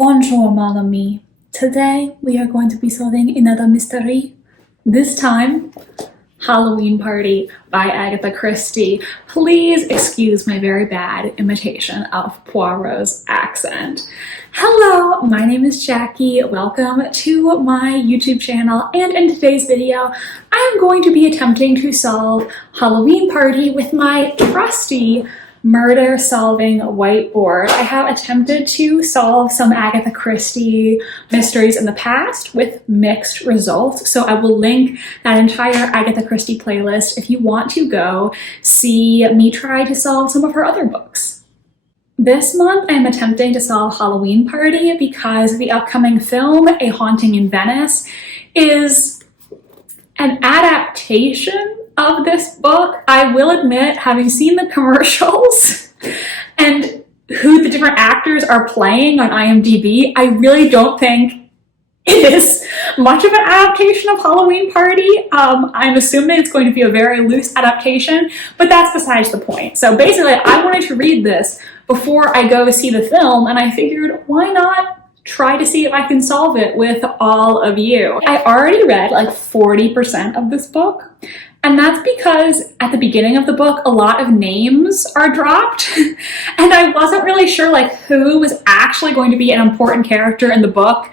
Bonjour, mon ami. Today we are going to be solving another mystery. This time, Halloween Party by Agatha Christie. Please excuse my very bad imitation of Poirot's accent. Hello, my name is Jackie. Welcome to my YouTube channel, and in today's video, I am going to be attempting to solve Halloween Party with my trusty murder solving whiteboard. I have attempted to solve some Agatha Christie mysteries in the past with mixed results, so I will link that entire Agatha Christie playlist if you want to go see me try to solve some of her other books. This month I'm attempting to solve Halloween Party because the upcoming film, A Haunting in Venice, is an adaptation of this book. I will admit, having seen the commercials and who the different actors are playing on IMDb, I really don't think it is much of an adaptation of Halloween Party. I'm assuming it's going to be a very loose adaptation, but that's besides the point. So basically, I wanted to read this before I go see the film, and I figured, why not try to see if I can solve it with all of you. I already read like 40% of this book, and that's because at the beginning of the book, a lot of names are dropped, and I wasn't really sure like who was actually going to be an important character in the book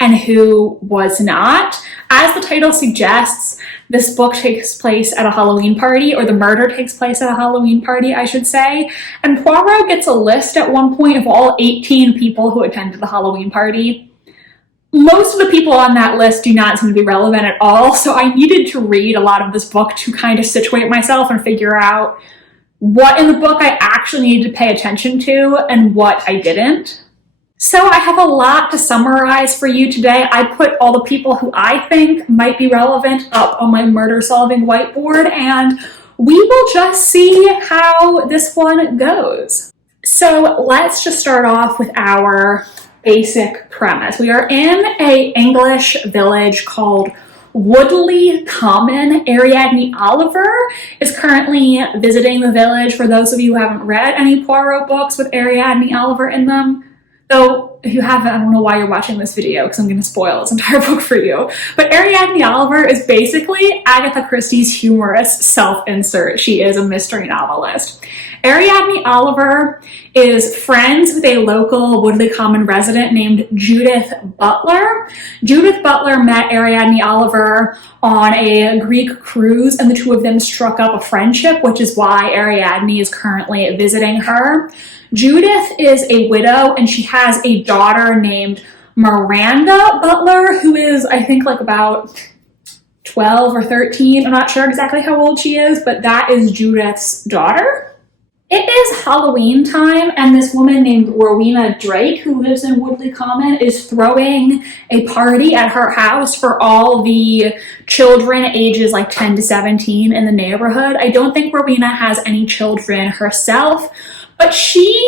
and who was not. As the title suggests, this book takes place at a Halloween party, or the murder takes place at a Halloween party, I should say. And Poirot gets a list at one point of all 18 people who attended the Halloween party. Most of the people on that list do not seem to be relevant at all, so I needed to read a lot of this book to kind of situate myself and figure out what in the book I actually needed to pay attention to and what I didn't. So I have a lot to summarize for you today. I put all the people who I think might be relevant up on my murder solving whiteboard, and we will just see how this one goes. So let's just start off with our basic premise. We are in an English village called Woodleigh Common. Ariadne Oliver is currently visiting the village. For those of you who haven't read any Poirot books with Ariadne Oliver in them, though if you haven't, I don't know why you're watching this video because I'm going to spoil this entire book for you. But Ariadne Oliver is basically Agatha Christie's humorous self-insert. She is a mystery novelist. Ariadne Oliver is friends with a local Woodleigh Common resident named Judith Butler. Judith Butler met Ariadne Oliver on a Greek cruise, and the two of them struck up a friendship, which is why Ariadne is currently visiting her. Judith is a widow, and she has a daughter named Miranda Butler, who is, I think, like about 12 or 13. I'm not sure exactly how old she is, but that is Judith's daughter. It is Halloween time, and this woman named Rowena Drake, who lives in Woodleigh Common, is throwing a party at her house for all the children ages like 10 to 17 in the neighborhood. I don't think Rowena has any children herself, but she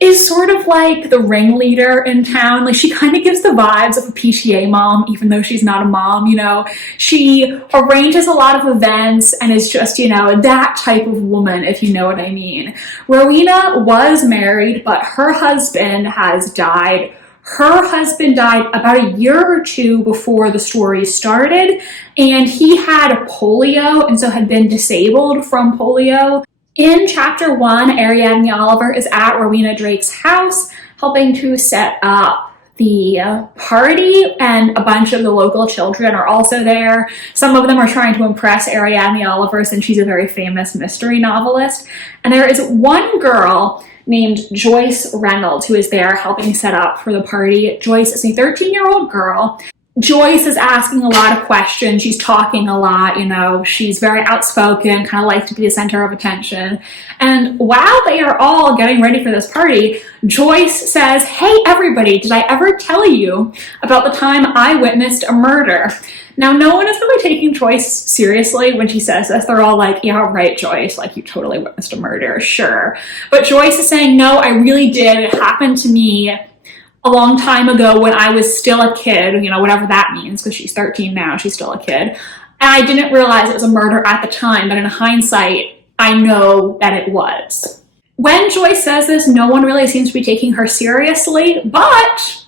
is sort of like the ringleader in town. Like, she kind of gives the vibes of a PTA mom, even though she's not a mom, you know. She arranges a lot of events and is just, you know, that type of woman, if you know what I mean. Rowena was married, but her husband has died. Her husband died about a year or two before the story started, and he had polio and so had been disabled from polio. In chapter 1, Ariadne Oliver is at Rowena Drake's house helping to set up the party, and a bunch of the local children are also there. Some of them are trying to impress Ariadne Oliver since she's a very famous mystery novelist. And there is one girl named Joyce Reynolds who is there helping set up for the party. Joyce is a 13-year-old girl. Joyce is asking a lot of questions. She's talking a lot, you know, she's very outspoken, kind of likes to be the center of attention. And while they are all getting ready for this party, Joyce says, "Hey everybody, did I ever tell you about the time I witnessed a murder?" Now, no one is really taking Joyce seriously when she says this. They're all like, "Yeah, right, Joyce, like you totally witnessed a murder, sure." But Joyce is saying, "No, I really did. It happened to me a long time ago when I was still a kid," you know, whatever that means, because she's 13 now, she's still a kid. "And I didn't realize it was a murder at the time, but in hindsight, I know that it was." When Joyce says this, no one really seems to be taking her seriously, but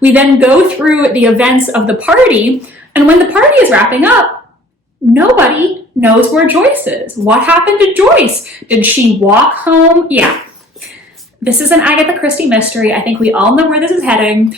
we then go through the events of the party, and when the party is wrapping up, nobody knows where Joyce is. What happened to Joyce? Did she walk home? Yeah. This is an Agatha Christie mystery. I think we all know where this is heading.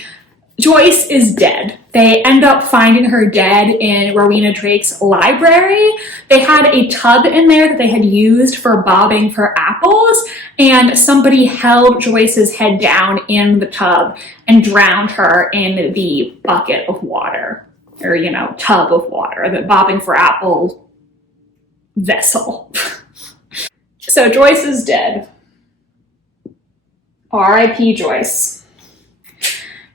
Joyce is dead. They end up finding her dead in Rowena Drake's library. They had a tub in there that they had used for bobbing for apples, and somebody held Joyce's head down in the tub and drowned her in the bucket of water, or, tub of water, the bobbing for apple vessel. So Joyce is dead. R.I.P. Joyce.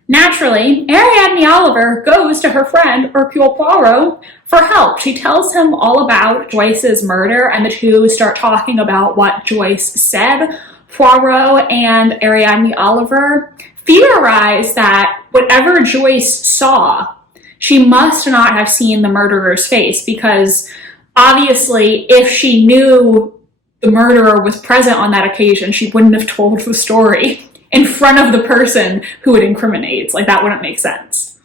Naturally, Ariadne Oliver goes to her friend Hercule Poirot for help. She tells him all about Joyce's murder, and the two start talking about what Joyce said. Poirot and Ariadne Oliver theorize that whatever Joyce saw, she must not have seen the murderer's face, because obviously if she knew the murderer was present on that occasion, she wouldn't have told the story in front of the person who it incriminates. Like, that wouldn't make sense.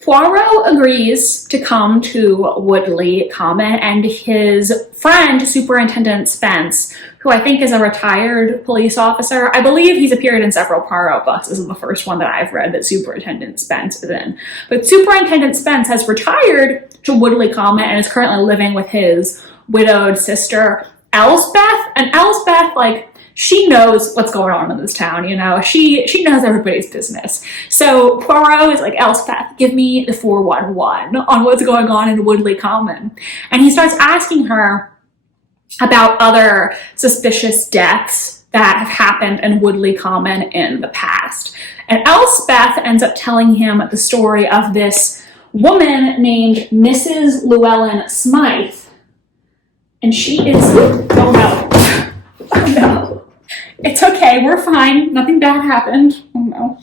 Poirot agrees to come to Woodleigh Common, and his friend, Superintendent Spence, who I think is a retired police officer. I believe he's appeared in several Poirot books. This is the first one that I've read that Superintendent Spence is in. But Superintendent Spence has retired to Woodleigh Common and is currently living with his widowed sister, Elspeth. And Elspeth, she knows what's going on in this town, She knows everybody's business. So Poirot is like, Elspeth, give me the 411 on what's going on in Woodleigh Common. And he starts asking her about other suspicious deaths that have happened in Woodleigh Common in the past. And Elspeth ends up telling him the story of this woman named Mrs. Llewellyn Smythe. And she is, oh no. It's okay, we're fine. Nothing bad happened. Oh no.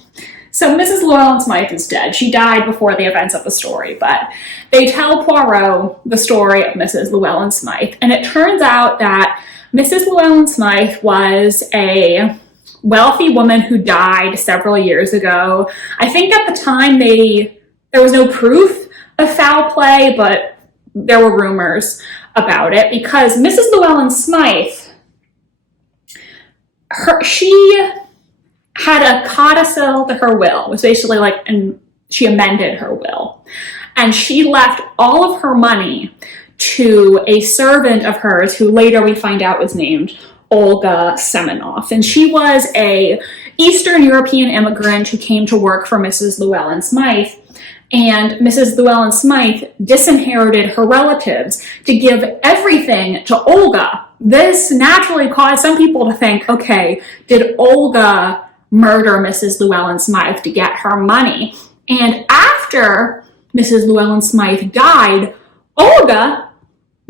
So Mrs. Llewellyn Smythe is dead. She died before the events of the story, but they tell Poirot the story of Mrs. Llewellyn Smythe, and it turns out that Mrs. Llewellyn Smythe was a wealthy woman who died several years ago. I think at the time there was no proof of foul play, but there were rumors about it, because Mrs. Llewellyn Smythe, she had a codicil to her will. It was basically and she amended her will. And she left all of her money to a servant of hers who later we find out was named Olga Semenoff. And she was a Eastern European immigrant who came to work for Mrs. Llewellyn Smythe. And Mrs. Llewellyn Smythe disinherited her relatives to give everything to Olga. This naturally caused some people to think, okay, did Olga murder Mrs. Llewellyn Smythe to get her money? And after Mrs. Llewellyn Smythe died, Olga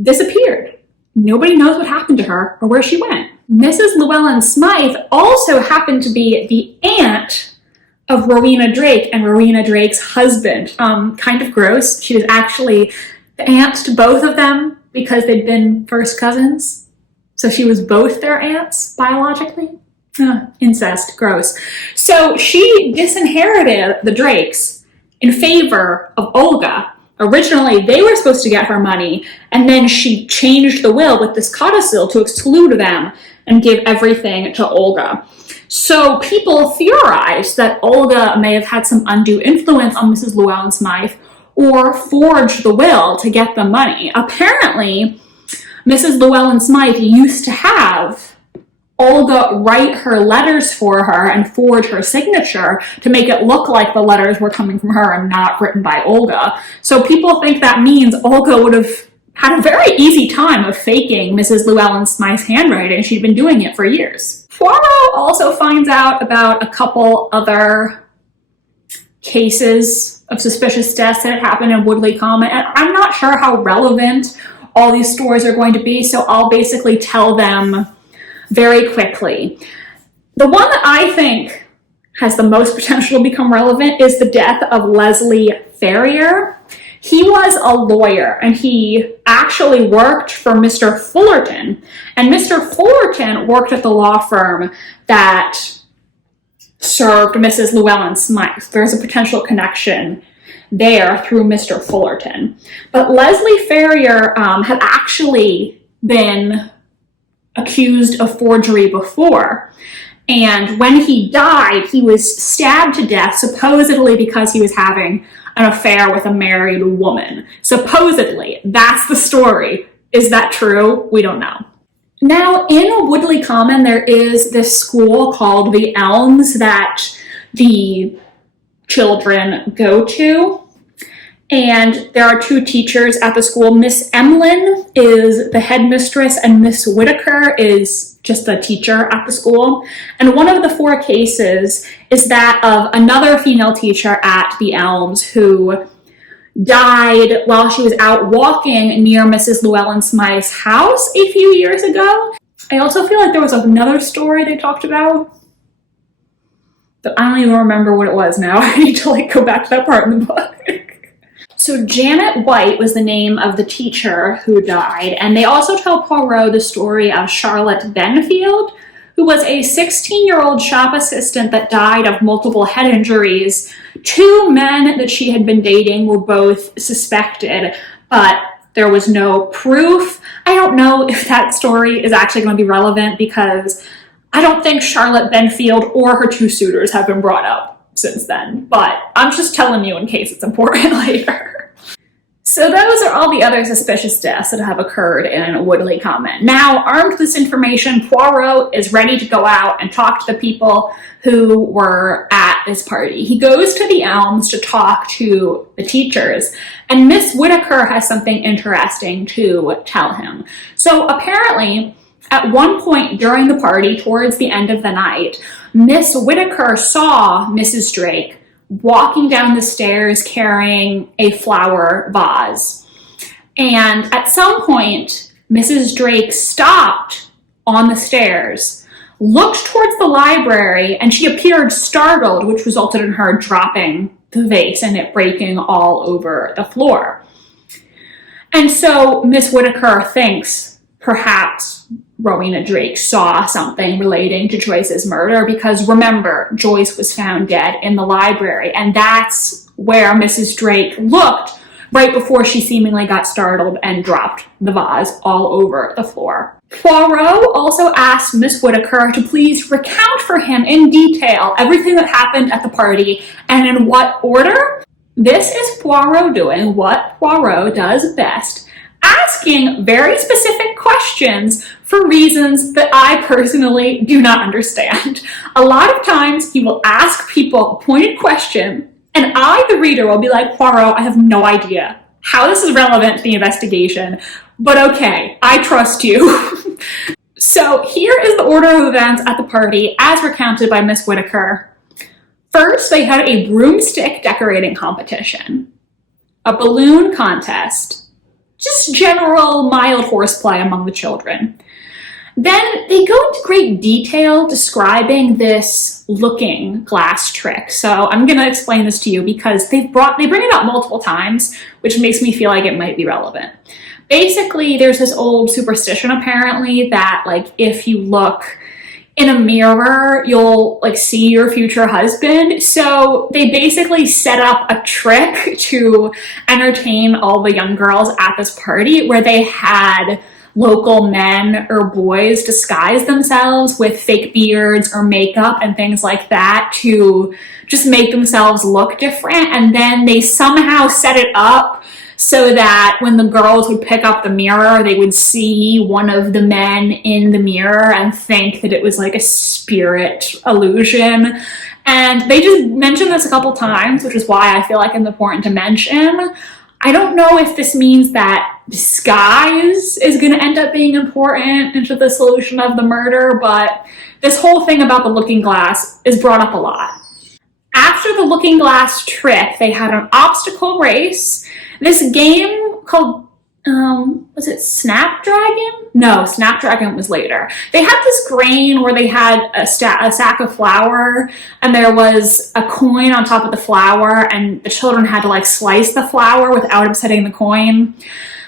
disappeared. Nobody knows what happened to her or where she went. Mrs. Llewellyn Smythe also happened to be the aunt of Rowena Drake and Rowena Drake's husband. Kind of gross. She was actually the aunt to both of them because they'd been first cousins. So she was both their aunts biologically. Incest, gross. So she disinherited the Drakes in favor of Olga. Originally, they were supposed to get her money, and then she changed the will with this codicil to exclude them and give everything to Olga. So people theorized that Olga may have had some undue influence on Mrs. Llewellyn Smythe or forged the will to get the money. Apparently, Mrs. Llewellyn Smythe used to have Olga write her letters for her and forge her signature to make it look like the letters were coming from her and not written by Olga. So people think that means Olga would have had a very easy time of faking Mrs. Llewellyn Smythe's handwriting. She'd been doing it for years. Poirot also finds out about a couple other cases of suspicious deaths that had happened in Woodleigh Common, and I'm not sure how relevant all these stories are going to be, so I'll basically tell them very quickly. The one that I think has the most potential to become relevant is the death of Leslie Ferrier. He was a lawyer, and he actually worked for Mr. Fullerton. And Mr. Fullerton worked at the law firm that served Mrs. Llewellyn Smythe. There's a potential connection there through Mr. Fullerton. But Leslie Ferrier had actually been accused of forgery before. And when he died, he was stabbed to death, supposedly because he was having an affair with a married woman. Supposedly. That's the story. Is that true? We don't know. Now, in Woodleigh Common, there is this school called the Elms that the children go to. And there are two teachers at the school. Miss Emlyn is the headmistress, and Miss Whitaker is just a teacher at the school. And one of the 4 cases is that of another female teacher at the Elms who died while she was out walking near Mrs. Llewellyn Smythe's house a few years ago. I also feel like there was another story they talked about, but I don't even remember what it was now. I need to go back to that part in the book. So Janet White was the name of the teacher who died, and they also tell Poirot the story of Charlotte Benfield, who was a 16-year-old shop assistant that died of multiple head injuries. 2 men that she had been dating were both suspected, but there was no proof. I don't know if that story is actually going to be relevant because I don't think Charlotte Benfield or her 2 suitors have been brought up since then, but I'm just telling you in case it's important later. So those are all the other suspicious deaths that have occurred in Woodleigh Common. Now, armed with this information, Poirot is ready to go out and talk to the people who were at this party. He goes to the Elms to talk to the teachers, and Miss Whitaker has something interesting to tell him. So apparently, at one point during the party, towards the end of the night, Miss Whitaker saw Mrs. Drake walking down the stairs carrying a flower vase. And at some point, Mrs. Drake stopped on the stairs, looked towards the library, and she appeared startled, which resulted in her dropping the vase and it breaking all over the floor. And so Miss Whitaker thinks perhaps Rowena Drake saw something relating to Joyce's murder because, remember, Joyce was found dead in the library, and that's where Mrs. Drake looked right before she seemingly got startled and dropped the vase all over the floor. Poirot also asked Miss Whitaker to please recount for him in detail everything that happened at the party and in what order. This is Poirot doing what Poirot does best, asking very specific questions for reasons that I personally do not understand. A lot of times he will ask people a pointed question, and I, the reader, will be like, Poirot, I have no idea how this is relevant to the investigation, but okay, I trust you. So here is the order of events at the party as recounted by Miss Whitaker. First, they had a broomstick decorating competition, a balloon contest, just general mild horseplay among the children. Then they go into great detail describing this looking glass trick. So I'm going to explain this to you because they bring it up multiple times, which makes me feel like it might be relevant. Basically, there's this old superstition apparently that if you look in a mirror, you'll see your future husband. So they basically set up a trick to entertain all the young girls at this party where they had local men or boys disguise themselves with fake beards or makeup and things like that to just make themselves look different. And then they somehow set it up so that when the girls would pick up the mirror, they would see one of the men in the mirror and think that it was a spirit illusion. And they just mentioned this a couple times, which is why I feel like it's important to mention. I don't know if this means that disguise is going to end up being important into the solution of the murder, but this whole thing about the looking glass is brought up a lot. After the looking glass trick, they had an obstacle race. This game called was it Snapdragon? No, Snapdragon was later. They had this grain where they had a sack of flour, and there was a coin on top of the flour, and the children had to like slice the flour without upsetting the coin.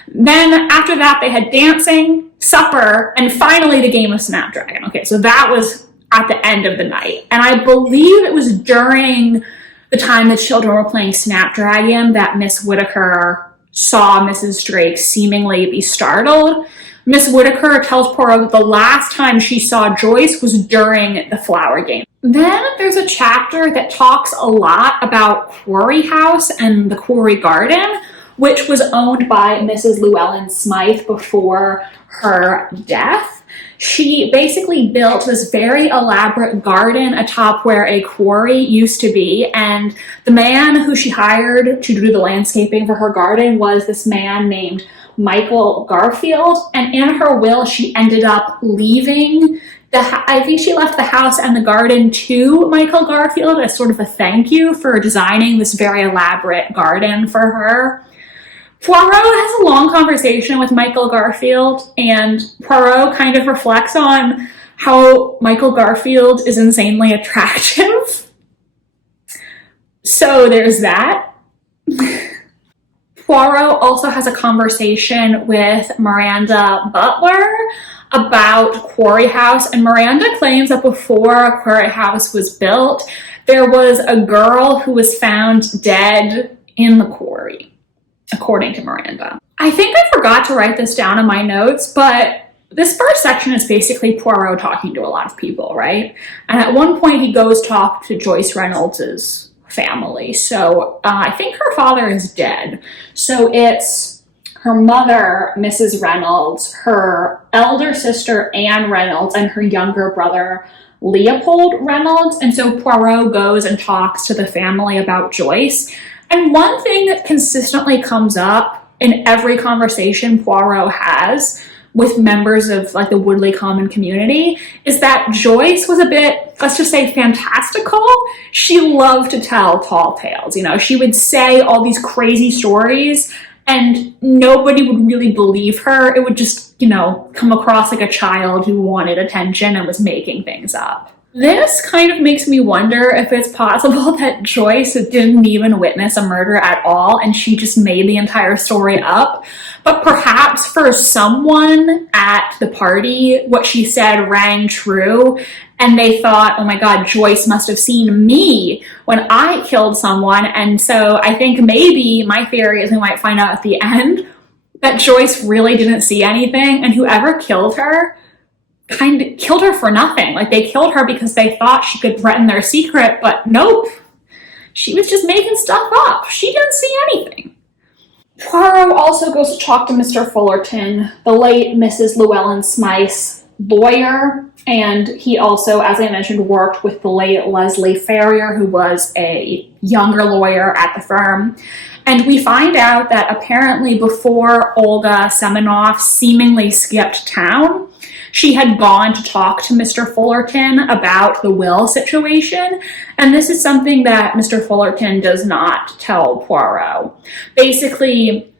Then after that, they had dancing, supper, and finally the game of Snapdragon. Okay, so that was at the end of the night. And I believe it was during the time the children were playing Snapdragon that Miss Whittaker saw Mrs. Drake seemingly be startled. Miss Whittaker tells Poirot that the last time she saw Joyce was during the flower game. Then there's a chapter that talks a lot about Quarry House and the Quarry Garden, which was owned by Mrs. Llewellyn Smythe before her death. She basically built this very elaborate garden atop where a quarry used to be, and the man who she hired to do the landscaping for her garden was this man named Michael Garfield, and in her will she ended up leaving I think she left the house and the garden to Michael Garfield as sort of a thank you for designing this very elaborate garden for her. Poirot has a long conversation with Michael Garfield, and Poirot kind of reflects on how Michael Garfield is insanely attractive. So there's that. Poirot also has a conversation with Miranda Butler about Quarry House, and Miranda claims that before Quarry House was built, there was a girl who was found dead in the quarry, according to Miranda. I think I forgot to write this down in my notes, but this first section is basically Poirot talking to a lot of people, right? And at one point he goes talk to Joyce Reynolds' family. So I think her father is dead. So it's her mother, Mrs. Reynolds, her elder sister, Anne Reynolds, and her younger brother, Leopold Reynolds. And so Poirot goes and talks to the family about Joyce. And one thing that consistently comes up in every conversation Poirot has with members of like the Woodleigh common community is that Joyce was a bit, let's just say, fantastical. She loved to tell tall tales. You know, she would say all these crazy stories and nobody would really believe her. It would just, you know, come across like a child who wanted attention and was making things up. This kind of makes me wonder if it's possible that Joyce didn't even witness a murder at all and she just made the entire story up. But perhaps for someone at the party, what she said rang true and they thought, oh my God, Joyce must have seen me when I killed someone. And so I think maybe my theory is we might find out at the end that Joyce really didn't see anything and whoever killed her kind of killed her for nothing. Like they killed her because they thought she could threaten their secret, but nope. She was just making stuff up. She didn't see anything. Poirot also goes to talk to Mr. Fullerton, the late Mrs. Llewellyn Smythe's lawyer, and he also, as I mentioned, worked with the late Leslie Ferrier, who was a younger lawyer at the firm. And we find out that apparently before Olga Semenoff seemingly skipped town, she had gone to talk to Mr. Fullerton about the will situation, and this is something that Mr. Fullerton does not tell Poirot. Basically,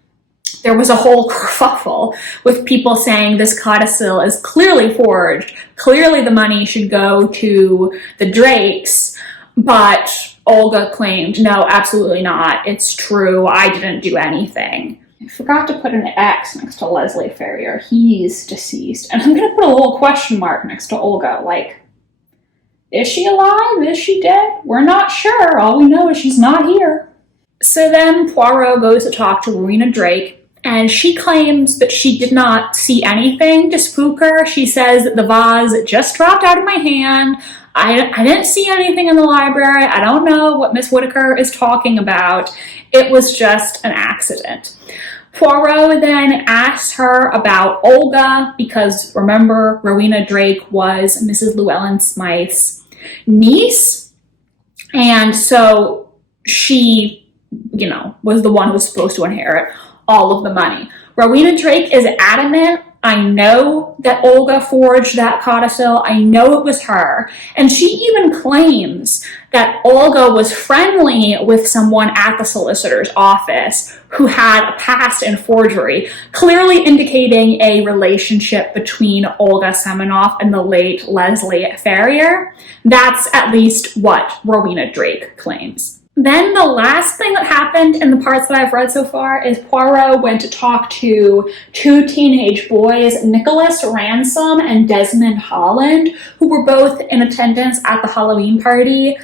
there was a whole kerfuffle with people saying this codicil is clearly forged, clearly the money should go to the Drakes, but Olga claimed, no, absolutely not, it's true, I didn't do anything. I forgot to put an X next to Leslie Ferrier. He's deceased. And I'm going to put a little question mark next to Olga. Like, is she alive? Is she dead? We're not sure. All we know is she's not here. So then Poirot goes to talk to Rowena Drake, and she claims that she did not see anything to spook her. She says that the vase just dropped out of my hand. I didn't see anything in the library. I don't know what Miss Whittaker is talking about. It was just an accident. Poirot then asks her about Olga because, remember, Rowena Drake was Mrs. Llewellyn Smythe's niece. And so she, you know, was the one who was supposed to inherit all of the money. Rowena Drake is adamant, I know that Olga forged that codicil. I know it was her. And she even claims that Olga was friendly with someone at the solicitor's office who had a past in forgery, clearly indicating a relationship between Olga Semenoff and the late Leslie Ferrier. That's at least what Rowena Drake claims. Then the last thing that happened in the parts that I've read so far is Poirot went to talk to two teenage boys, Nicholas Ransom and Desmond Holland, who were both in attendance at the Halloween party.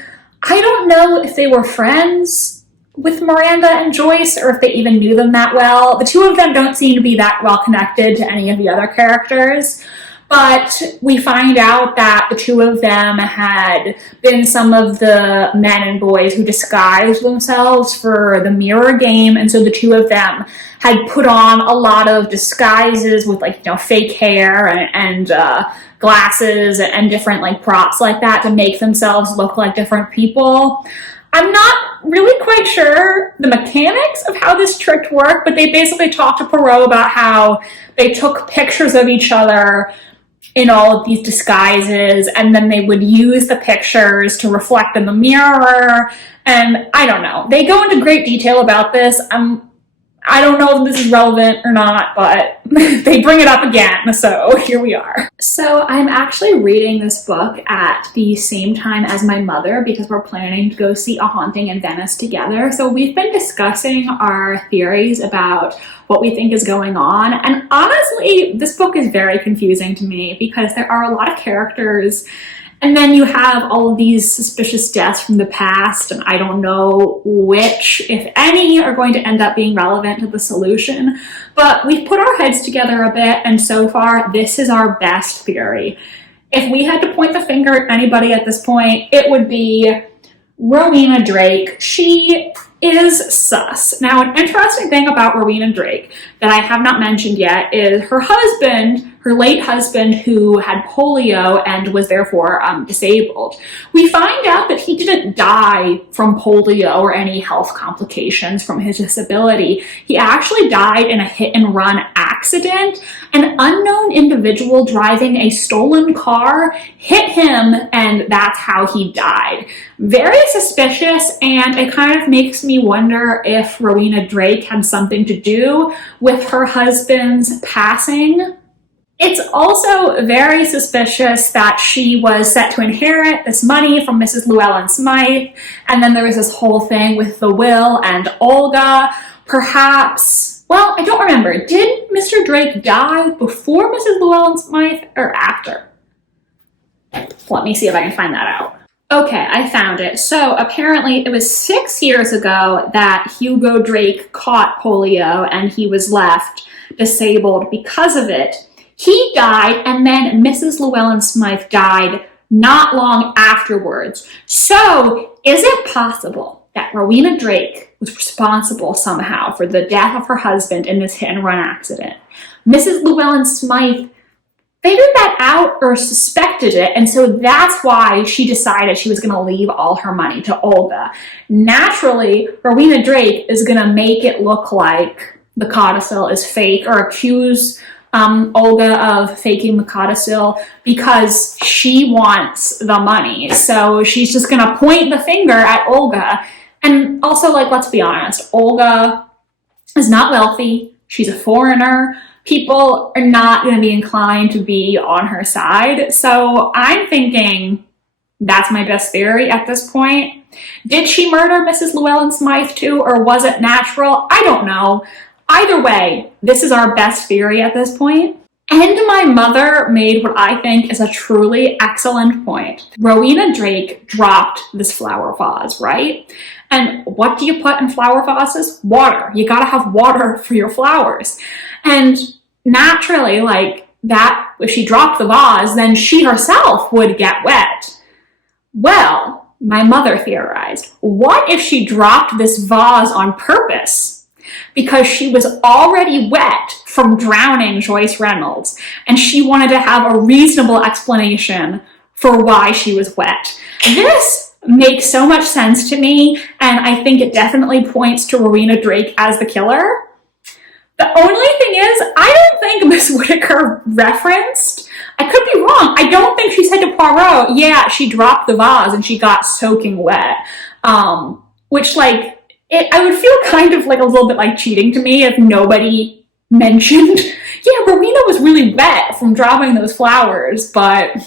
I don't know if they were friends with Miranda and Joyce or if they even knew them that well. The two of them don't seem to be that well connected to any of the other characters. But we find out that the two of them had been some of the men and boys who disguised themselves for the mirror game. And so the two of them had put on a lot of disguises with fake hair and glasses and different props like that to make themselves look like different people. I'm not really quite sure the mechanics of how this trick worked, but they basically talked to Poirot about how they took pictures of each other in all of these disguises, and then they would use the pictures to reflect in the mirror, and I don't know. They go into great detail about this. I don't know if this is relevant or not, but they bring it up again, so here we are. So I'm actually reading this book at the same time as my mother because we're planning to go see A Haunting in Venice together. So we've been discussing our theories about what we think is going on, and honestly, this book is very confusing to me because there are a lot of characters and then you have all of these suspicious deaths from the past, and I don't know which, if any, are going to end up being relevant to the solution. But we've put our heads together a bit, and so far, this is our best theory. If we had to point the finger at anybody at this point, it would be Rowena Drake. She is sus. Now, an interesting thing about Rowena Drake that I have not mentioned yet is her husband, her late husband, who had polio and was therefore disabled. We find out that he didn't die from polio or any health complications from his disability. He actually died in a hit-and-run accident. An unknown individual driving a stolen car hit him, and that's how he died. Very suspicious, and it kind of makes me wonder if Rowena Drake had something to do with her husband's passing. It's also very suspicious that she was set to inherit this money from Mrs. Llewellyn Smythe, and then there was this whole thing with the will and Olga. Perhaps, well, I don't remember. Did Mr. Drake die before Mrs. Llewellyn Smythe or after? Let me see if I can find that out. Okay, I found it. So apparently it was 6 years ago that Hugo Drake caught polio and he was left disabled because of it. He died, and then Mrs. Llewellyn Smythe died not long afterwards. So, is it possible that Rowena Drake was responsible somehow for the death of her husband in this hit-and-run accident? Mrs. Llewellyn Smythe figured that out or suspected it, and so that's why she decided she was going to leave all her money to Olga. Naturally, Rowena Drake is going to make it look like the codicil is fake or accuse Olga of faking the codicil because she wants the money. So she's just gonna point the finger at Olga. And also, let's be honest, Olga is not wealthy. She's a foreigner. People are not gonna be inclined to be on her side. So I'm thinking that's my best theory at this point. Did she murder Mrs. Llewellyn Smythe too, or was it natural? I don't know. Either way, this is our best theory at this point. And my mother made what I think is a truly excellent point. Rowena Drake dropped this flower vase, right? And what do you put in flower vases? Water. You gotta have water for your flowers. And naturally, that, if she dropped the vase, then she herself would get wet. Well, my mother theorized, what if she dropped this vase on purpose? Because she was already wet from drowning Joyce Reynolds, and she wanted to have a reasonable explanation for why she was wet. This makes so much sense to me, and I think it definitely points to Rowena Drake as the killer. The only thing is, I don't think Miss Whittaker referenced, I could be wrong, I don't think she said to Poirot, yeah, she dropped the vase and she got soaking wet. Which, like, I would feel kind of like a little bit like cheating to me if nobody mentioned, yeah, Rowena was really wet from dropping those flowers, but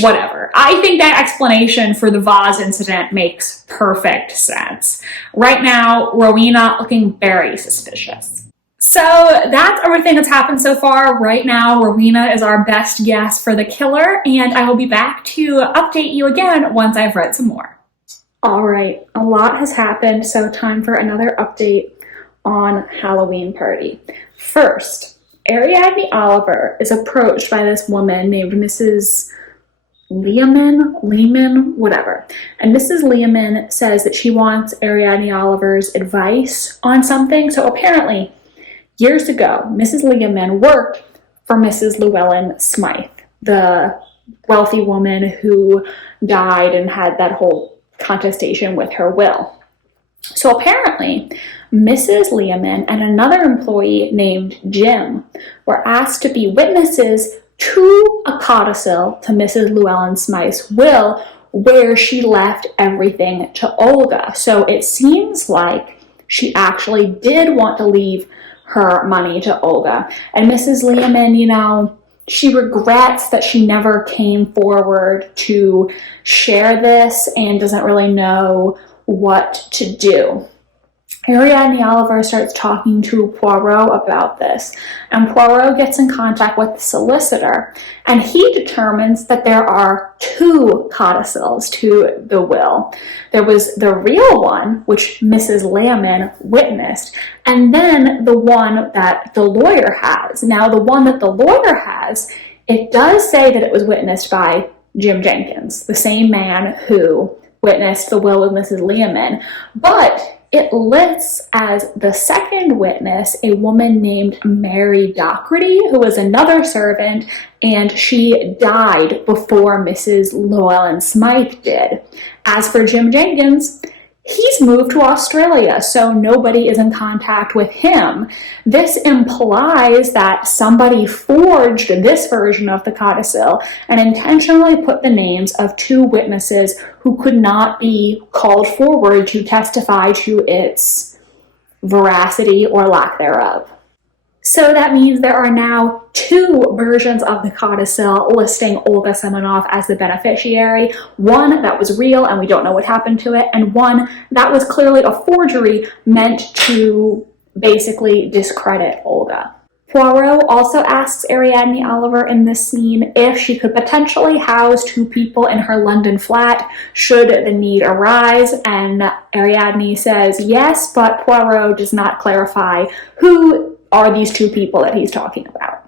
whatever. I think that explanation for the vase incident makes perfect sense. Right now, Rowena looking very suspicious. So that's everything that's happened so far. Right now, Rowena is our best guess for the killer, and I will be back to update you again once I've read some more. All right, a lot has happened, so time for another update on Halloween Party. First, Ariadne Oliver is approached by this woman named Mrs. Leaman, whatever. And Mrs. Leaman says that she wants Ariadne Oliver's advice on something. So apparently, years ago, Mrs. Leaman worked for Mrs. Llewellyn Smythe, the wealthy woman who died and had that whole contestation with her will. So apparently, Mrs. Leaman and another employee named Jim were asked to be witnesses to a codicil to Mrs. Llewellyn Smythe's will where she left everything to Olga. So it seems like she actually did want to leave her money to Olga. And Mrs. Leaman, she regrets that she never came forward to share this and doesn't really know what to do. Ariadne Oliver starts talking to Poirot about this, and Poirot gets in contact with the solicitor, and he determines that there are two codicils to the will. There was the real one, which Mrs. Leaman witnessed, and then the one that the lawyer has. Now, the one that the lawyer has, it does say that it was witnessed by Jim Jenkins, the same man who witnessed the will of Mrs. Leaman, but it lists as the second witness a woman named Mary Docherty, who was another servant, and she died before Mrs. Llewellyn Smythe did. As for Jim Jenkins, he's moved to Australia, so nobody is in contact with him. This implies that somebody forged this version of the codicil and intentionally put the names of two witnesses who could not be called forward to testify to its veracity or lack thereof. So that means there are now two versions of the codicil listing Olga Semenoff as the beneficiary. One that was real and we don't know what happened to it, and one that was clearly a forgery meant to basically discredit Olga. Poirot also asks Ariadne Oliver in this scene if she could potentially house two people in her London flat should the need arise, and Ariadne says yes, but Poirot does not clarify who are these two people that he's talking about.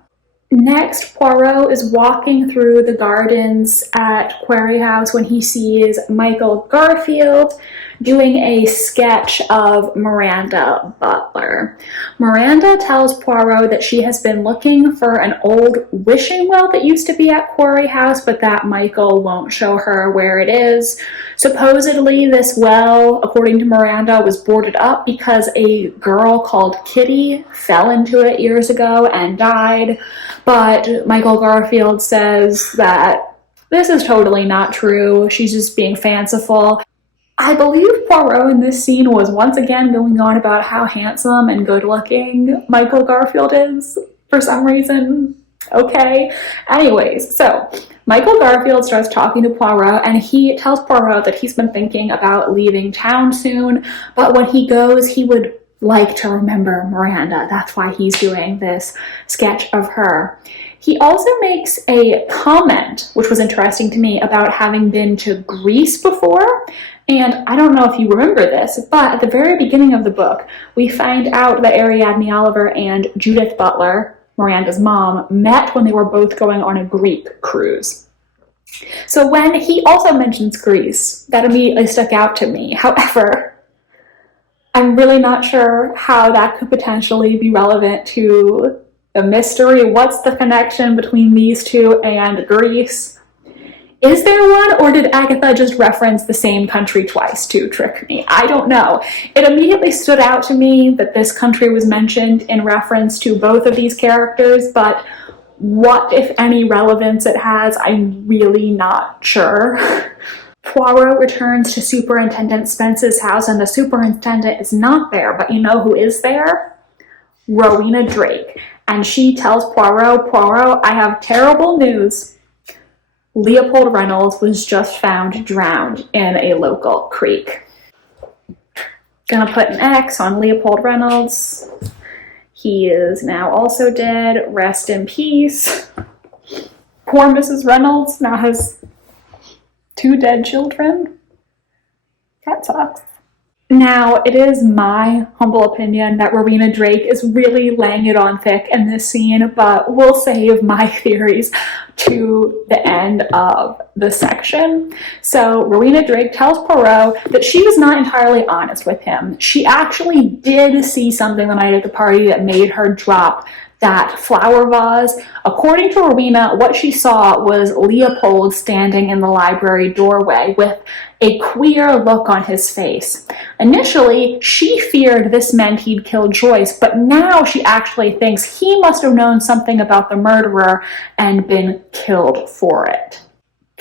Next, Poirot is walking through the gardens at Quarry House when he sees Michael Garfield doing a sketch of Miranda Butler. Miranda tells Poirot that she has been looking for an old wishing well that used to be at Quarry House, but that Michael won't show her where it is. Supposedly, this well, according to Miranda, was boarded up because a girl called Kitty fell into it years ago and died. But Michael Garfield says that this is totally not true. She's just being fanciful. I believe Poirot in this scene was once again going on about how handsome and good-looking Michael Garfield is for some reason. Okay. Anyways, so Michael Garfield starts talking to Poirot, and he tells Poirot that he's been thinking about leaving town soon, but when he goes, he would like to remember Miranda. That's why he's doing this sketch of her. He also makes a comment, which was interesting to me, about having been to Greece before. And I don't know if you remember this, but at the very beginning of the book, we find out that Ariadne Oliver and Judith Butler, Miranda's mom, met when they were both going on a Greek cruise. So when he also mentions Greece, that immediately stuck out to me. However, I'm really not sure how that could potentially be relevant to the mystery. What's the connection between these two and Greece? Is there one, or did Agatha just reference the same country twice to trick me? I don't know. It immediately stood out to me that this country was mentioned in reference to both of these characters, but what, if any, relevance it has, I'm really not sure. Poirot returns to Superintendent Spence's house, and the superintendent is not there, but you know who is there? Rowena Drake. And she tells Poirot, "Poirot, I have terrible news. Leopold Reynolds was just found drowned in a local creek." Gonna put an X on Leopold Reynolds. He is now also dead. Rest in peace. Poor Mrs. Reynolds now has 2 dead children. That sucks. Now, it is my humble opinion that Rowena Drake is really laying it on thick in this scene, but we'll save my theories to the end of the section. So Rowena Drake tells Poirot that she was not entirely honest with him. She actually did see something the night at the party that made her drop that flower vase. According to Rowena, what she saw was Leopold standing in the library doorway with a queer look on his face. Initially, she feared this meant he'd killed Joyce, but now she actually thinks he must have known something about the murderer and been killed for it.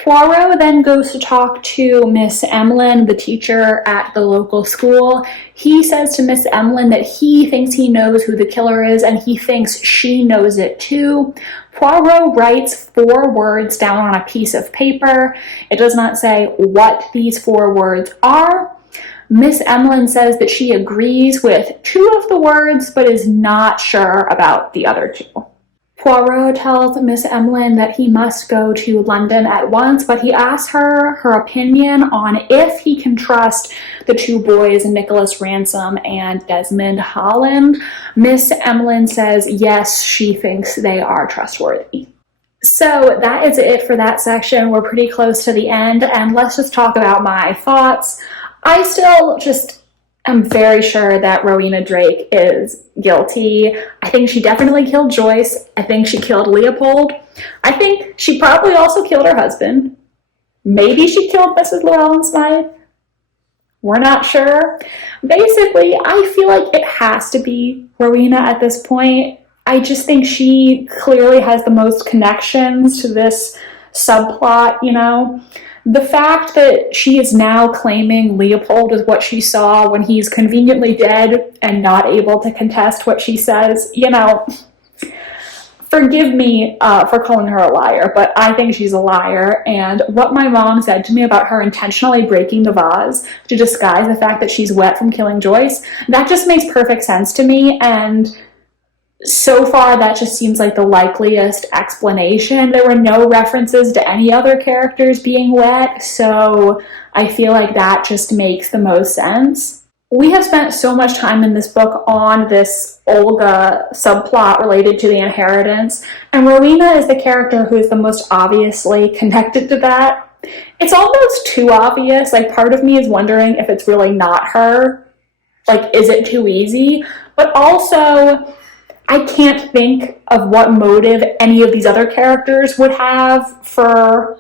Poirot then goes to talk to Miss Emlyn, the teacher at the local school. He says to Miss Emlyn that he thinks he knows who the killer is, and he thinks she knows it too. Poirot writes 4 words down on a piece of paper. It does not say what these 4 words are. Miss Emlyn says that she agrees with 2 of the words, but is not sure about the other 2. Poirot tells Miss Emlyn that he must go to London at once, but he asks her opinion on if he can trust the 2 boys, Nicholas Ransom and Desmond Holland. Miss Emlyn says yes, she thinks they are trustworthy. So that is it for that section. We're pretty close to the end, and let's just talk about my thoughts. I still I'm very sure that Rowena Drake is guilty. I think she definitely killed Joyce. I think she killed Leopold. I think she probably also killed her husband. Maybe she killed Mrs. Llewellyn-Smythe. We're not sure. Basically, I feel like it has to be Rowena at this point. I just think she clearly has the most connections to this subplot, you know? The fact that she is now claiming Leopold is what she saw when he's conveniently dead and not able to contest what she says, you know, forgive me for calling her a liar, but I think she's a liar. And what my mom said to me about her intentionally breaking the vase to disguise the fact that she's wet from killing Joyce, that just makes perfect sense to me. And so far, that just seems like the likeliest explanation. There were no references to any other characters being wet, so I feel like that just makes the most sense. We have spent so much time in this book on this Olga subplot related to the inheritance, and Rowena is the character who is the most obviously connected to that. It's almost too obvious. Like, part of me is wondering if it's really not her. Like, is it too easy? But also, I can't think of what motive any of these other characters would have for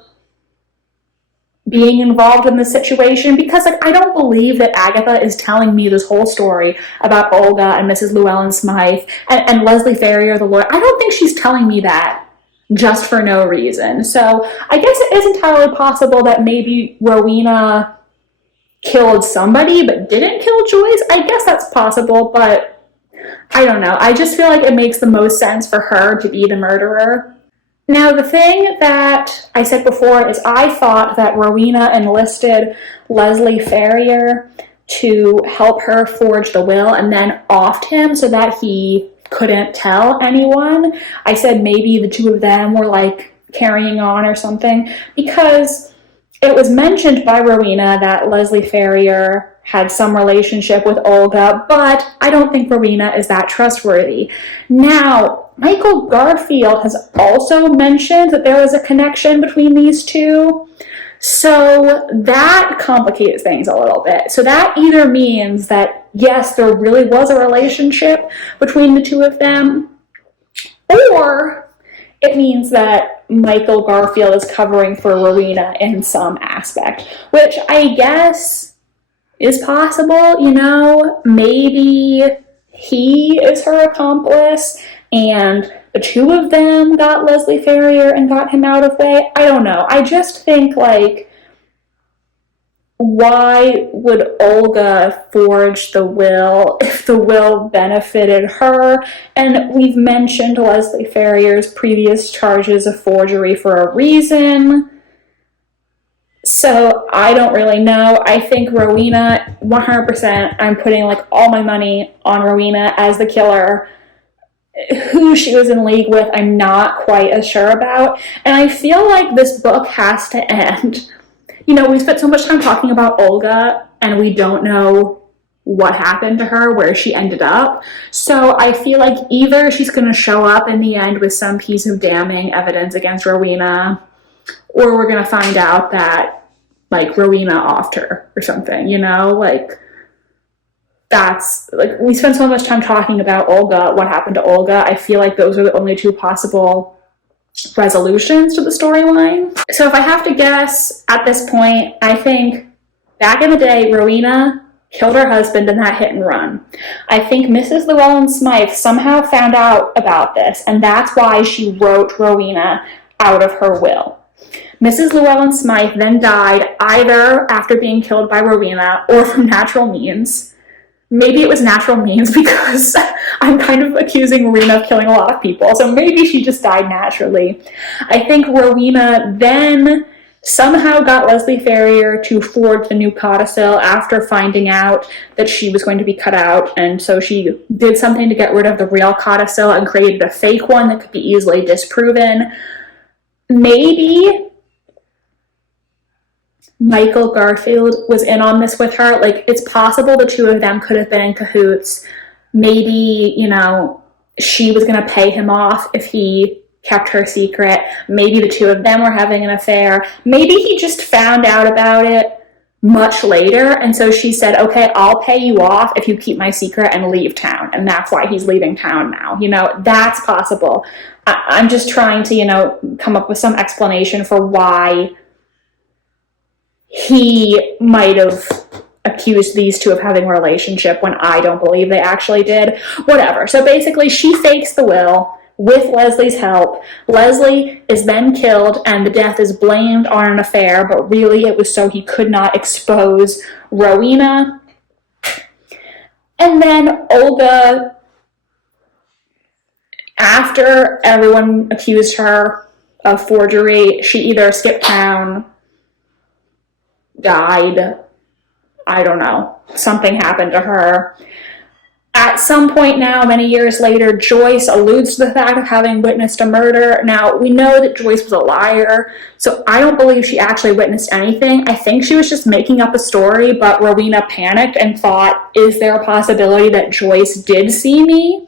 being involved in this situation, because like, I don't believe that Agatha is telling me this whole story about Olga and Mrs. Llewellyn-Smythe and Leslie Ferrier, the lawyer. I don't think she's telling me that just for no reason. So I guess it is entirely possible that maybe Rowena killed somebody but didn't kill Joyce. I guess that's possible, but I don't know. I just feel like it makes the most sense for her to be the murderer. Now, the thing that I said before is I thought that Rowena enlisted Leslie Ferrier to help her forge the will and then offed him so that he couldn't tell anyone. I said maybe the 2 of them were like carrying on or something, because it was mentioned by Rowena that Leslie Ferrier had some relationship with Olga, but I don't think Rowena is that trustworthy. Now, Michael Garfield has also mentioned that there is a connection between these 2, so that complicates things a little bit. So that either means that, yes, there really was a relationship between the 2 of them, or it means that Michael Garfield is covering for Rowena in some aspect, which I guess is possible, you know? Maybe he is her accomplice and the two of them got Leslie Ferrier and got him out of way. I don't know. I just think, like, why would Olga forge the will if the will benefited her? And we've mentioned Leslie Ferrier's previous charges of forgery for a reason. So I don't really know. I think Rowena, 100%, I'm putting like all my money on Rowena as the killer. Who she was in league with, I'm not quite as sure about. And I feel like this book has to end. You know, we spent so much time talking about Olga, and we don't know what happened to her, where she ended up. So I feel like either she's going to show up in the end with some piece of damning evidence against Rowena, or we're going to find out that, like, Rowena offed her or something, you know? Like, that's, like, we spent so much time talking about Olga, what happened to Olga. I feel like those are the only two possible resolutions to the storyline. So if I have to guess at this point, I think back in the day, Rowena killed her husband in that hit and run. I think Mrs. Llewellyn Smythe somehow found out about this, and that's why she wrote Rowena out of her will. Mrs. Llewellyn Smythe then died either after being killed by Rowena or from natural means. Maybe it was natural means because I'm kind of accusing Rowena of killing a lot of people, so maybe she just died naturally. I think Rowena then somehow got Leslie Ferrier to forge the new codicil after finding out that she was going to be cut out, and so she did something to get rid of the real codicil and created a fake one that could be easily disproven. Maybe Michael Garfield was in on this with her. Like, it's possible the two of them could have been in cahoots. Maybe, you know, she was going to pay him off if he kept her secret. Maybe the two of them were having an affair. Maybe he just found out about it much later, and so she said, okay, I'll pay you off if you keep my secret and leave town, and that's why he's leaving town now. You know, that's possible. I'm just trying to, you know, come up with some explanation for why he might have accused these two of having a relationship when I don't believe they actually did. Whatever. So basically, she fakes the will with Leslie's help. Leslie is then killed, and the death is blamed on an affair, but really it was so he could not expose Rowena. And then Olga, after everyone accused her of forgery, she either skipped town, died, I don't know, something happened to her. At some point now, many years later, Joyce alludes to the fact of having witnessed a murder. Now, we know that Joyce was a liar, so I don't believe she actually witnessed anything. I think she was just making up a story, but Rowena panicked and thought, is there a possibility that Joyce did see me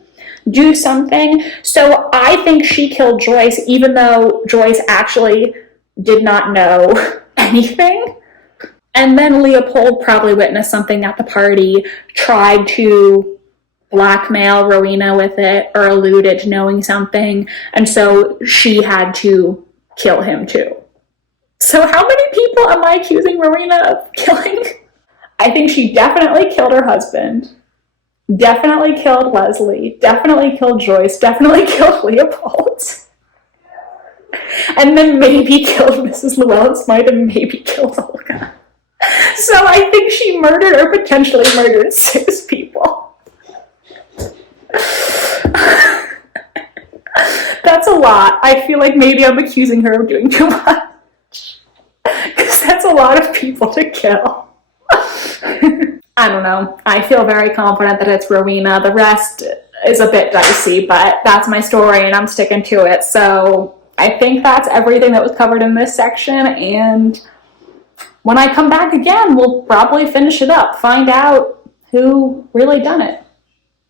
do something? So I think she killed Joyce, even though Joyce actually did not know anything. And then Leopold probably witnessed something at the party, tried to blackmail Rowena with it, or alluded to knowing something, and so she had to kill him too. So how many people am I accusing Rowena of killing? I think she definitely killed her husband, definitely killed Leslie, definitely killed Joyce, definitely killed Leopold, and then maybe killed Mrs. Llewellyn Smythe, and maybe killed Olga. So I think she murdered or potentially murdered 6 people. That's a lot. I feel like maybe I'm accusing her of doing too much. Because that's a lot of people to kill. I don't know. I feel very confident that it's Rowena. The rest is a bit dicey, but that's my story and I'm sticking to it. So I think that's everything that was covered in this section, and when I come back again, we'll probably finish it up, find out who really done it.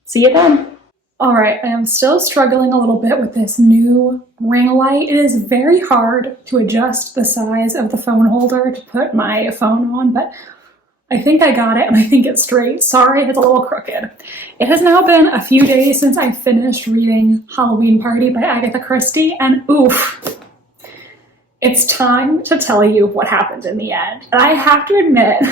See you then. All right, I am still struggling a little bit with this new ring light. It is very hard to adjust the size of the phone holder to put my phone on, but I think I got it, and I think it's straight. Sorry if it's a little crooked. It has now been a few days since I finished reading Halloween Party by Agatha Christie, and oof, it's time to tell you what happened in the end. And I have to admit,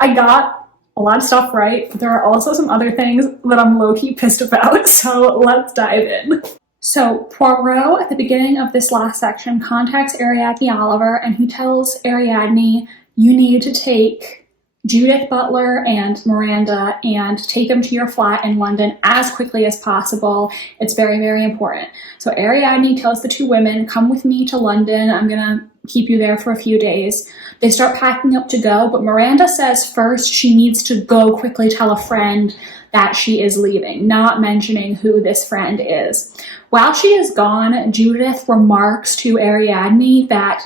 I got a lot of stuff right, but there are also some other things that I'm low-key pissed about, so let's dive in. So Poirot, at the beginning of this last section, contacts Ariadne Oliver, and he tells Ariadne, you need to take Judith Butler and Miranda and take them to your flat in London as quickly as possible. It's very, very important. So Ariadne tells the two women, come with me to London. I'm gonna keep you there for a few days. They start packing up to go, but Miranda says first she needs to go quickly tell a friend that she is leaving, not mentioning who this friend is. While she is gone, Judith remarks to Ariadne that,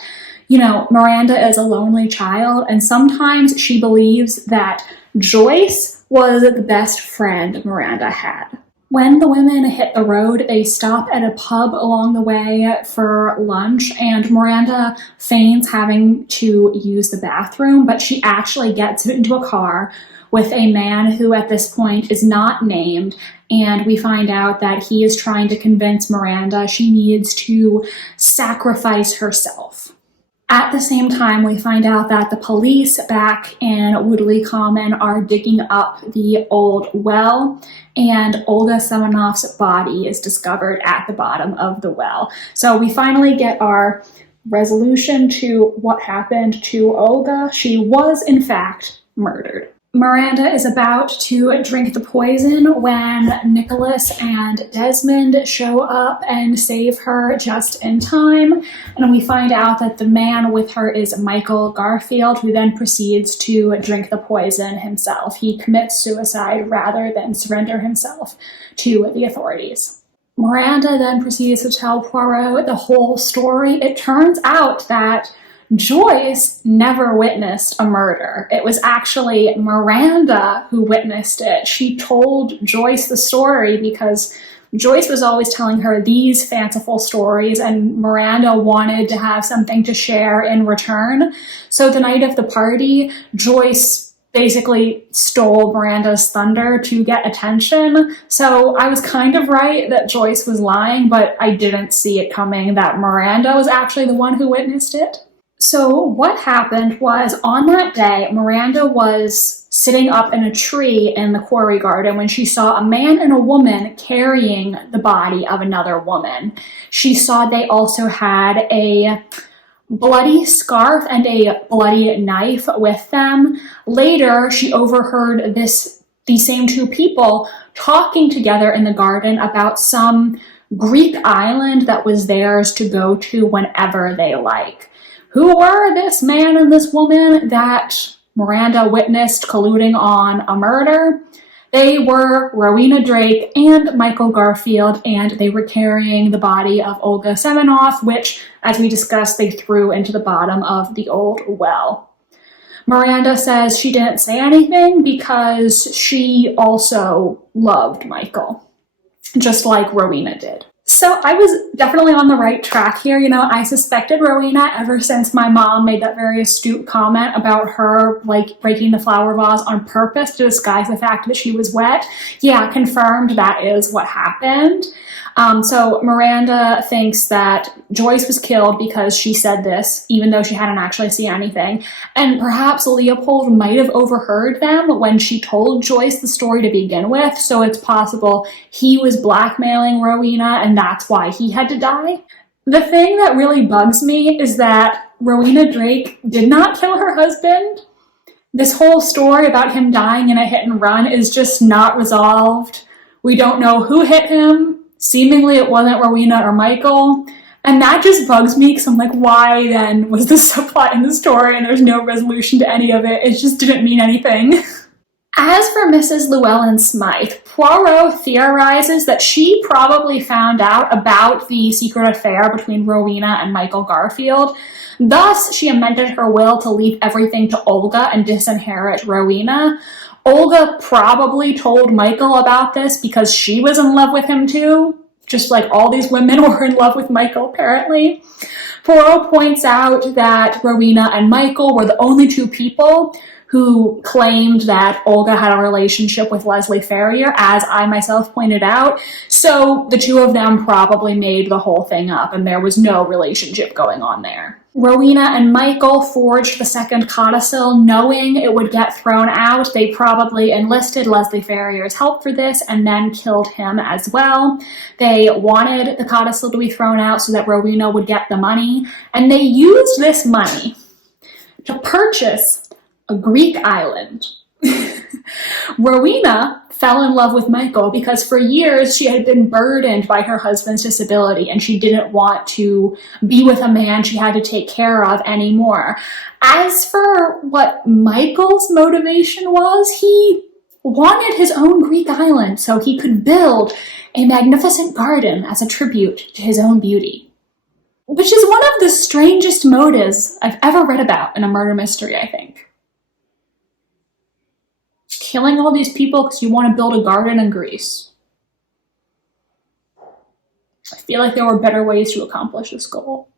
you know, Miranda is a lonely child, and sometimes she believes that Joyce was the best friend Miranda had. When the women hit the road, they stop at a pub along the way for lunch, and Miranda feigns having to use the bathroom, but she actually gets into a car with a man who at this point is not named, and we find out that he is trying to convince Miranda she needs to sacrifice herself. At the same time, we find out that the police back in Woodleigh Common are digging up the old well, and Olga Semenov's body is discovered at the bottom of the well. So we finally get our resolution to what happened to Olga. She was, in fact, murdered. Miranda is about to drink the poison when Nicholas and Desmond show up and save her just in time, and we find out that the man with her is Michael Garfield, who then proceeds to drink the poison himself. He commits suicide rather than surrender himself to the authorities. Miranda then proceeds to tell Poirot the whole story. It turns out that Joyce never witnessed a murder. It was actually Miranda who witnessed it. She told Joyce the story because Joyce was always telling her these fanciful stories, and Miranda wanted to have something to share in return. So the night of the party, Joyce basically stole Miranda's thunder to get attention. So I was kind of right that Joyce was lying, but I didn't see it coming that Miranda was actually the one who witnessed it. So what happened was, on that day, Miranda was sitting up in a tree in the Quarry garden when she saw a man and a woman carrying the body of another woman. She saw they also had a bloody scarf and a bloody knife with them. Later, she overheard these same two people talking together in the garden about some Greek island that was theirs to go to whenever they like. Who were this man and this woman that Miranda witnessed colluding on a murder? They were Rowena Drake and Michael Garfield, and they were carrying the body of Olga Semenov, which, as we discussed, they threw into the bottom of the old well. Miranda says she didn't say anything because she also loved Michael, just like Rowena did. So I was definitely on the right track here. You know, I suspected Rowena ever since my mom made that very astute comment about her, like, breaking the flower vase on purpose to disguise the fact that she was wet. Yeah, confirmed that is what happened. So Miranda thinks that Joyce was killed because she said this, even though she hadn't actually seen anything. And perhaps Leopold might have overheard them when she told Joyce the story to begin with, so it's possible he was blackmailing Rowena and that's why he had to die. The thing that really bugs me is that Rowena Drake did not kill her husband. This whole story about him dying in a hit and run is just not resolved. We don't know who hit him. Seemingly it wasn't Rowena or Michael. And that just bugs me because I'm like, why then was this subplot in the story and there's no resolution to any of it? It just didn't mean anything. As for Mrs. Llewellyn Smythe, Poirot theorizes that she probably found out about the secret affair between Rowena and Michael Garfield. Thus, she amended her will to leave everything to Olga and disinherit Rowena. Olga probably told Michael about this because she was in love with him too. just like all these women were in love with Michael, apparently. Poirot points out that Rowena and Michael were the only two people who claimed that Olga had a relationship with Leslie Ferrier, as I myself pointed out. So the two of them probably made the whole thing up, and there was no relationship going on there. Rowena and Michael forged the second codicil knowing it would get thrown out. They probably enlisted Leslie Ferrier's help for this and then killed him as well. They wanted the codicil to be thrown out so that Rowena would get the money, and they used this money to purchase a Greek island. Rowena fell in love with Michael because for years she had been burdened by her husband's disability and she didn't want to be with a man she had to take care of anymore. As for what Michael's motivation was, he wanted his own Greek island so he could build a magnificent garden as a tribute to his own beauty. Which is one of the strangest motives I've ever read about in a murder mystery, I think. Killing all these people because you want to build a garden in Greece. I feel like there were better ways to accomplish this goal.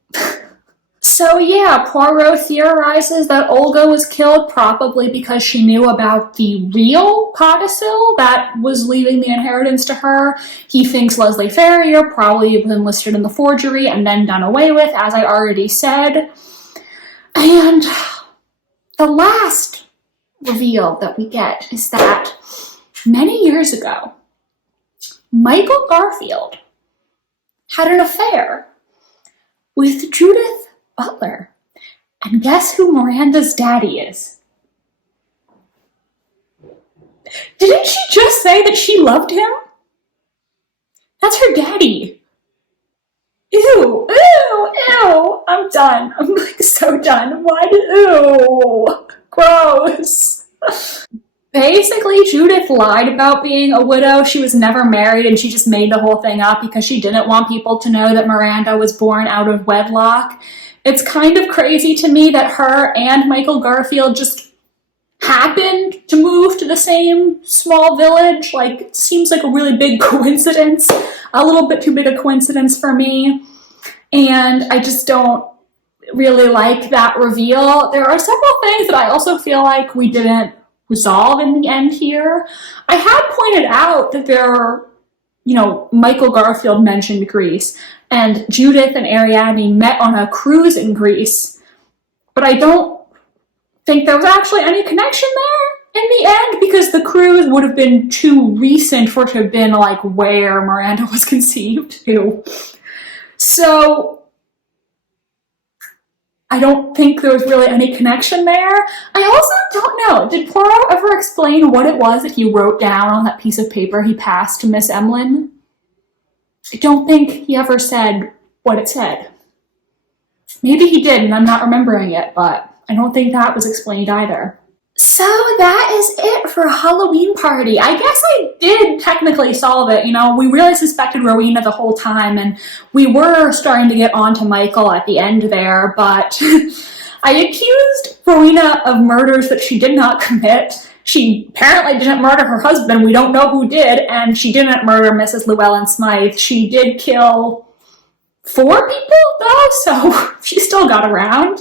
So yeah, Poirot theorizes that Olga was killed probably because she knew about the real codicil that was leaving the inheritance to her. He thinks Leslie Ferrier probably was enlisted in the forgery and then done away with, as I already said. And the last reveal that we get is that many years ago, Michael Garfield had an affair with Judith Butler. And guess who Miranda's daddy is? Didn't she just say that she loved him? That's her daddy. Ew, ew, ew. I'm done. I'm like so done. Ew. Gross. Basically, Judith lied about being a widow. She was never married and she just made the whole thing up because she didn't want people to know that Miranda was born out of wedlock. It's kind of crazy to me that her and Michael Garfield just happened to move to the same small village. Like, it seems like a really big coincidence. A little bit too big a coincidence for me. And I just don't really like that reveal. There are several things that I also feel like we didn't resolve in the end here. I had pointed out that there are, Michael Garfield mentioned Greece, and Judith and Ariadne met on a cruise in Greece, but I don't think there was actually any connection there in the end because the cruise would have been too recent for it to have been like where Miranda was conceived to. So I don't think there was really any connection there. I also don't know, did Poirot ever explain what it was that he wrote down on that piece of paper he passed to Miss Emlyn? I don't think he ever said what it said. Maybe he did and I'm not remembering it, but I don't think that was explained either. So that is it for Halloween Party. I guess I did technically solve it. We really suspected Rowena the whole time, and we were starting to get on to Michael at the end there, but I accused Rowena of murders that she did not commit. She apparently didn't murder her husband. We don't know who did, and she didn't murder Mrs. Llewellyn Smythe. She did kill 4 people, though, so she still got around.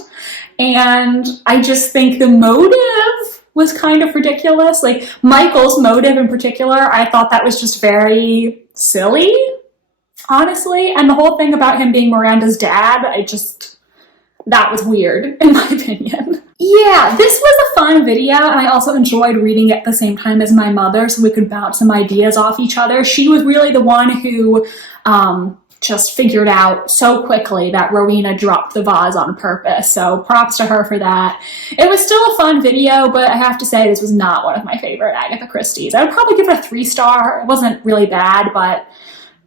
And I just think the motive was kind of ridiculous. Like, Michael's motive in particular, I thought that was just very silly, honestly. And the whole thing about him being Miranda's dad, that was weird, in my opinion. Yeah, this was a fun video, and I also enjoyed reading it at the same time as my mother, so we could bounce some ideas off each other. She was really the one who just figured out so quickly that Rowena dropped the vase on purpose, so props to her for that. It was still a fun video, but I have to say this was not one of my favorite Agatha Christie's. I would probably give it a 3-star. It wasn't really bad, but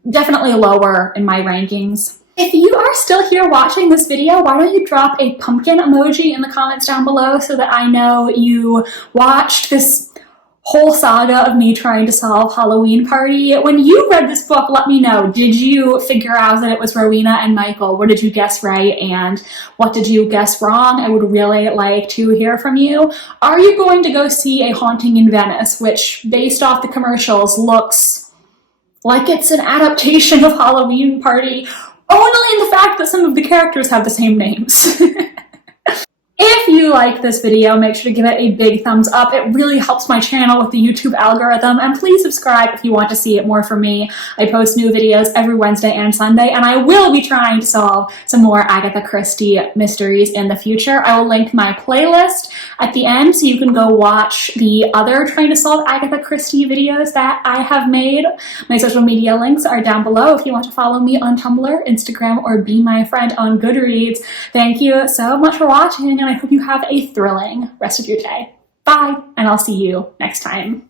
definitely lower in my rankings. If you are still here watching this video, why don't you drop a pumpkin emoji in the comments down below so that I know you watched this whole saga of me trying to solve Halloween Party. When you read this book, let me know. Did you figure out that it was Rowena and Michael? What did you guess right? And what did you guess wrong? I would really like to hear from you. Are you going to go see A Haunting in Venice, which, based off the commercials, looks like it's an adaptation of Halloween Party, only in the fact that some of the characters have the same names. If you like this video, make sure to give it a big thumbs up. It really helps my channel with the YouTube algorithm, and please subscribe if you want to see it more from me. I post new videos every Wednesday and Sunday, and I will be trying to solve some more Agatha Christie mysteries in the future. I will link my playlist at the end so you can go watch the other trying to solve Agatha Christie videos that I have made. My social media links are down below if you want to follow me on Tumblr, Instagram, or be my friend on Goodreads. Thank you so much for watching, and I hope you have a thrilling rest of your day. Bye, and I'll see you next time.